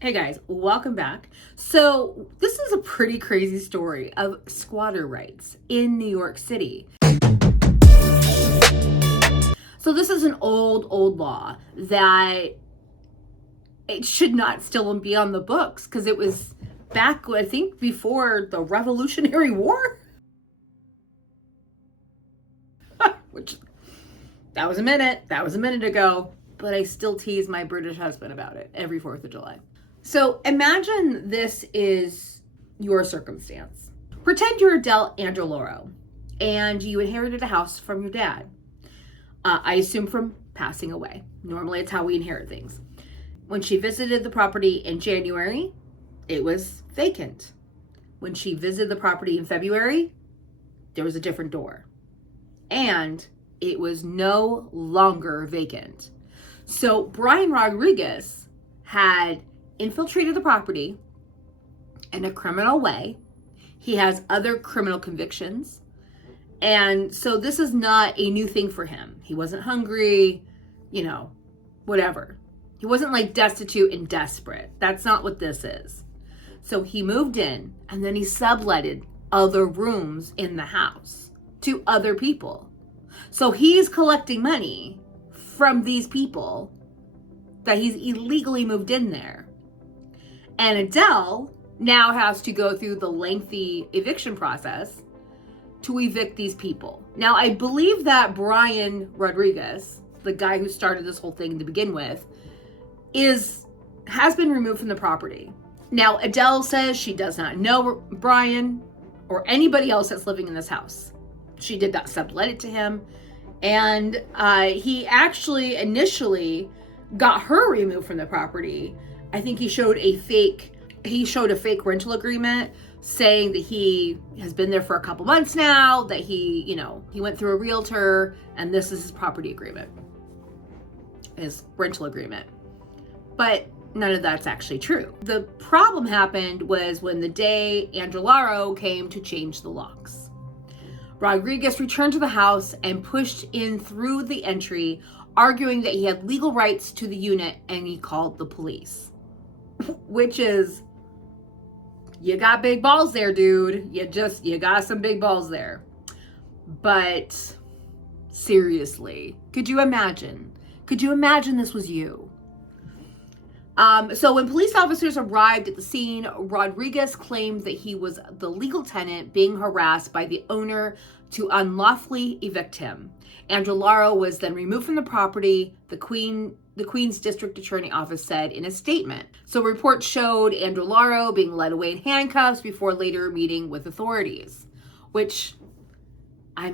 Hey guys, welcome back. So, this is a pretty crazy story of squatter rights in New York City. So, this is an old law that it should not still be on the books because it was back, I think, before the Revolutionary War. Which, that was a minute ago, but I still tease my British husband about it every 4th of July. So imagine this is your circumstance. Pretend you're Adele Angeloro and you inherited a house from your dad. I assume from passing away. Normally it's how we inherit things. When she visited the property in January, it was vacant. When she visited the property in February, there was a different door. And it was no longer vacant. So Brian Rodriguez had infiltrated the property in a criminal way. He has other criminal convictions. And so this is not a new thing for him. He wasn't hungry, whatever. He wasn't like destitute and desperate. That's not what this is. So he moved in and then he subletted other rooms in the house to other people. So he's collecting money from these people that he's illegally moved in there. And Adele now has to go through the lengthy eviction process to evict these people. Now, I believe that Brian Rodriguez, the guy who started this whole thing to begin with, has been removed from the property. Now, Adele says she does not know Brian or anybody else that's living in this house. She did not sublet it to him. And he actually initially got her removed from the property. I think he showed a fake rental agreement saying that he has been there for a couple months now, that he went through a realtor and this is his property agreement, his rental agreement. But none of that's actually true. The problem happened was when the day Angelaro came to change the locks. Rodriguez returned to the house and pushed in through the entry, arguing that he had legal rights to the unit, and he called the police. Which is, you got big balls there, dude. You got some big balls there. But seriously, could you imagine? Could you imagine this was you? So when police officers arrived at the scene, Rodriguez claimed that he was the legal tenant being harassed by the owner to unlawfully evict him. Angelaro was then removed from the property, the Queens District Attorney Office said in a statement. So reports showed Angelaro being led away in handcuffs before later meeting with authorities. Which, I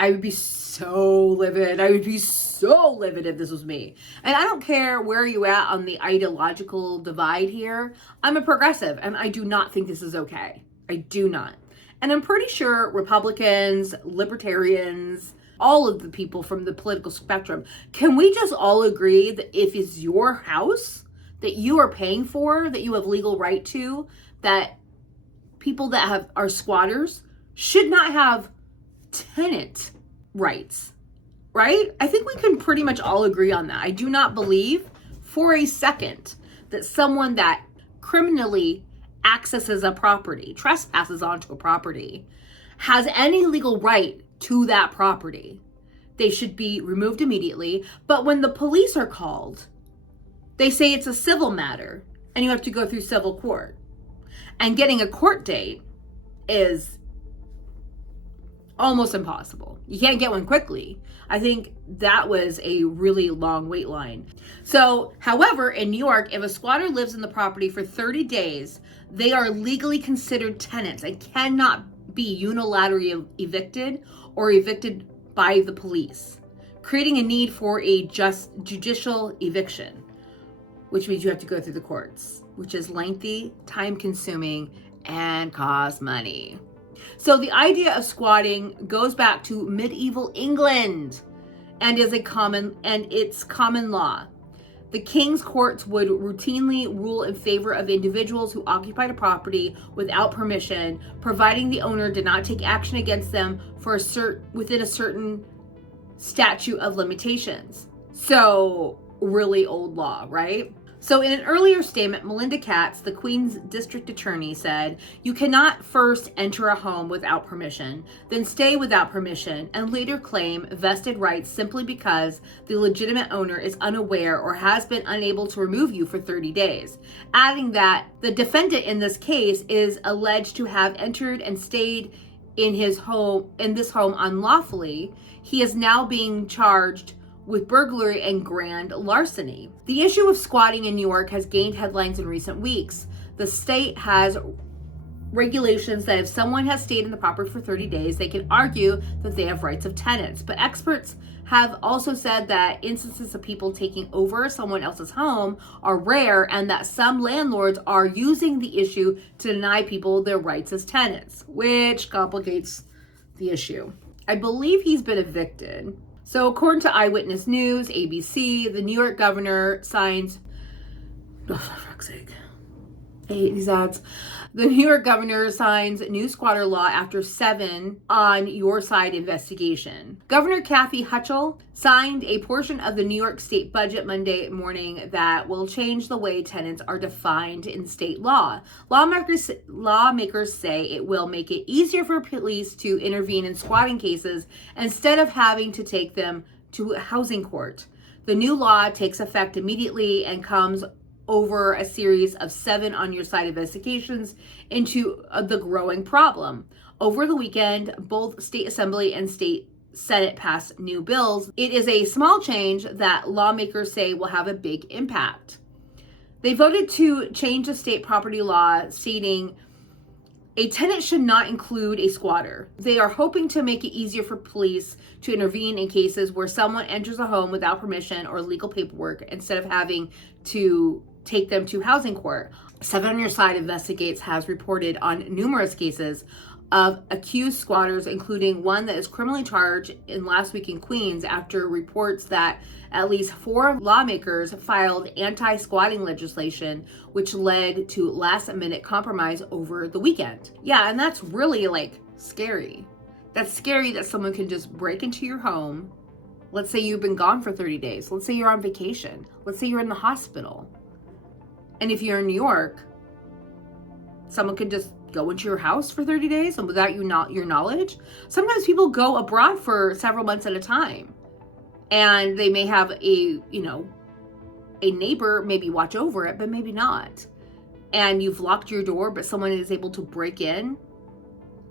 would be so livid. I would be so livid if this was me. And I don't care where you at on the ideological divide here. I'm a progressive and I do not think this is okay. I do not. And I'm pretty sure Republicans, libertarians, all of the people from the political spectrum, can we just all agree that if it's your house that you are paying for, that you have legal right to, that people that are squatters should not have tenant rights, right? I think we can pretty much all agree on that. I do not believe for a second that someone that criminally accesses a property, trespasses onto a property, has any legal right to that property. They should be removed immediately. But when the police are called, they say it's a civil matter and you have to go through civil court. And getting a court date is almost impossible. You can't get one quickly. I think that was a really long wait line. So, however, in New York, if a squatter lives in the property for 30 days, they are legally considered tenants and cannot be unilaterally evicted or evicted by the police, creating a need for a judicial eviction, which means you have to go through the courts, which is lengthy, time-consuming, and costs money. So the idea of squatting goes back to medieval England and it's common law. The king's courts would routinely rule in favor of individuals who occupied a property without permission, providing the owner did not take action against them within a certain statute of limitations. So really old law, right? So in an earlier statement, Melinda Katz, the Queens District Attorney, said, "You cannot first enter a home without permission, then stay without permission, and later claim vested rights simply because the legitimate owner is unaware or has been unable to remove you for 30 days. Adding that the defendant in this case is alleged to have entered and stayed in this home unlawfully. He is now being charged with burglary and grand larceny." The issue of squatting in New York has gained headlines in recent weeks. The state has regulations that if someone has stayed in the property for 30 days, they can argue that they have rights of tenants. But experts have also said that instances of people taking over someone else's home are rare, and that some landlords are using the issue to deny people their rights as tenants, which complicates the issue. I believe he's been evicted. So according to Eyewitness News, ABC, the New York governor signs, oh, for fuck's sake, I hate these ads. The New York governor signs new squatter law after 7 on your side investigation. Governor Kathy Hochul signed a portion of the New York state budget Monday morning that will change the way tenants are defined in state law. Lawmakers say it will make it easier for police to intervene in squatting cases instead of having to take them to a housing court. The new law takes effect immediately and comes over a series of 7 on your side investigations into the growing problem. Over the weekend, both state assembly and state Senate passed new bills. It is a small change that lawmakers say will have a big impact. They voted to change the state property law, stating a tenant should not include a squatter. They are hoping to make it easier for police to intervene in cases where someone enters a home without permission or legal paperwork instead of having to take them to housing court. 7 on Your Side Investigates has reported on numerous cases of accused squatters, including one that is criminally charged in last week in Queens after reports that at least 4 lawmakers filed anti-squatting legislation, which led to last-minute compromise over the weekend. Yeah, and that's really scary. That's scary that someone can just break into your home. Let's say you've been gone for 30 days. Let's say you're on vacation. Let's say you're in the hospital. And if you're in New York, someone could just go into your house for 30 days and without your knowledge. Sometimes people go abroad for several months at a time, and they may have a neighbor maybe watch over it, but maybe not. And you've locked your door, but someone is able to break in,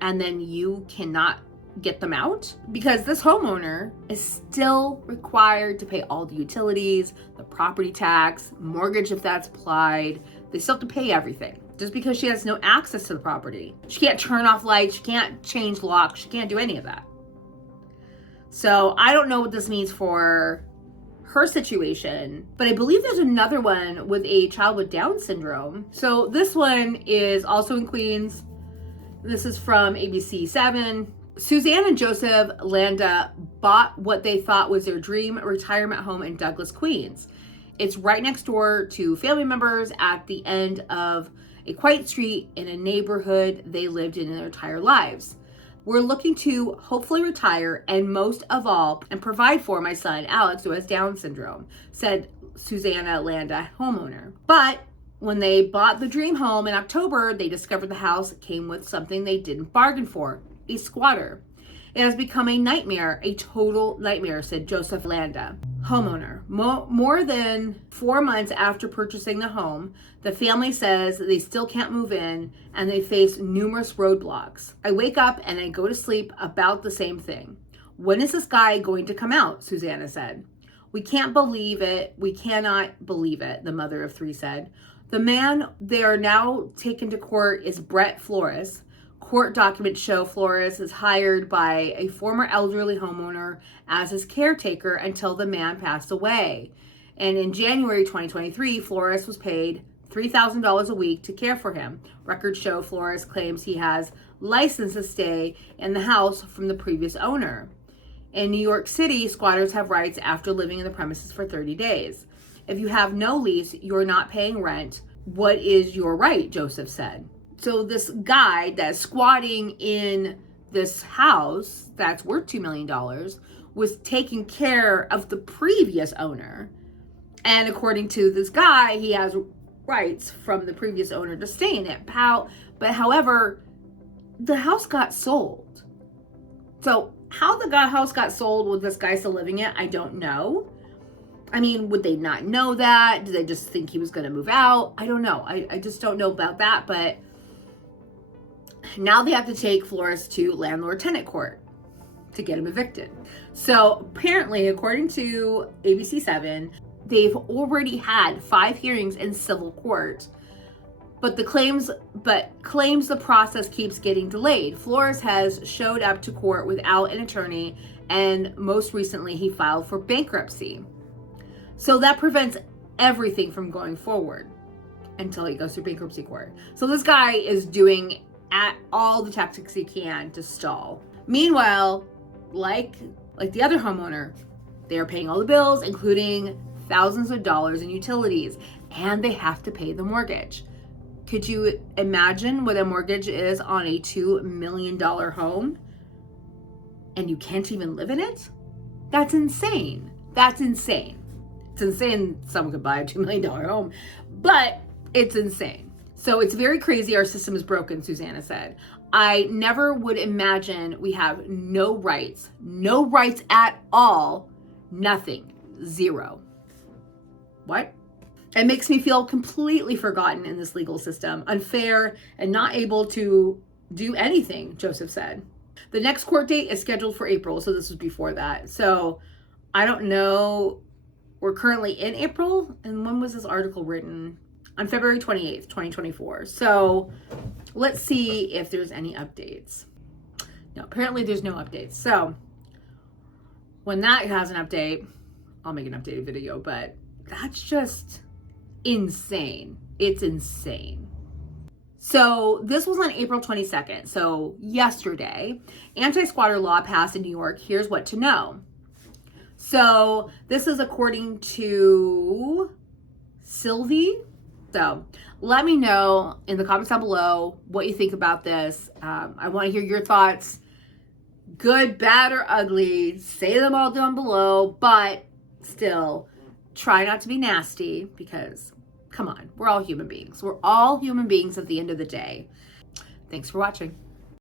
and then you cannot get them out, because this homeowner is still required to pay all the utilities, the property tax, mortgage if that's applied. They still have to pay everything just because she has no access to the property. She can't turn off lights, she can't change locks, she can't do any of that. So I don't know what this means for her situation, but I believe there's another one with a child with Down syndrome. So this one is also in Queens. This is from ABC 7. Suzanne and Joseph Landa bought what they thought was their dream retirement home in Douglas, Queens. It's right next door to family members at the end of a quiet street in a neighborhood they lived in their entire lives. We're looking to hopefully retire and most of all, and provide for my son, Alex, who has Down syndrome, said Susanna Landa, homeowner. But when they bought the dream home in October, they discovered the house came with something they didn't bargain for: a squatter. It has become a nightmare, a total nightmare, said Joseph Landa, homeowner. More than 4 months after purchasing the home, the family says they still can't move in and they face numerous roadblocks. I wake up and I go to sleep about the same thing. When is this guy going to come out? Susanna said. We can't believe it. We cannot believe it, the mother of 3 said. The man they are now taken to court is Brett Flores. Court documents show Flores is hired by a former elderly homeowner as his caretaker until the man passed away. And in January 2023, Flores was paid $3,000 a week to care for him. Records show Flores claims he has license to stay in the house from the previous owner. In New York City, squatters have rights after living in the premises for 30 days. If you have no lease, you're not paying rent. What is your right? Joseph said. So this guy that's squatting in this house that's worth $2 million was taking care of the previous owner. And according to this guy, he has rights from the previous owner to stay in it. But however, the house got sold. So how the house got sold with this guy still living it, I don't know. I mean, would they not know that? Did they just think he was going to move out? I don't know. I just don't know about that. But now they have to take Flores to landlord-tenant court to get him evicted. So apparently, according to ABC7, they've already had 5 hearings in civil court, but claims the process keeps getting delayed. Flores has showed up to court without an attorney, and most recently he filed for bankruptcy. So that prevents everything from going forward until he goes through bankruptcy court. So this guy is doing all the tactics he can to stall. Meanwhile, like the other homeowner, they are paying all the bills, including thousands of dollars in utilities, and they have to pay the mortgage. Could you imagine what a mortgage is on a $2 million home and you can't even live in it? That's insane. That's insane. It's insane someone could buy a $2 million home, but it's insane. So it's very crazy. Our system is broken, Susanna said. I never would imagine we have no rights at all, nothing, zero. What? It makes me feel completely forgotten in this legal system, unfair, and not able to do anything, Joseph said. The next court date is scheduled for April, so this was before that. So I don't know. We're currently in April, and when was this article written? On February 28th, 2024. So let's see if there's any updates. No, apparently there's no updates. So when that has an update, I'll make an updated video, but that's just insane. It's insane. So this was on April 22nd. So yesterday, anti-squatter law passed in New York. Here's what to know. So this is according to Sylvie. So let me know in the comments down below what you think about this. I want to hear your thoughts. Good, bad, or ugly. Say them all down below. But still, try not to be nasty because, come on, we're all human beings. We're all human beings at the end of the day. Thanks for watching.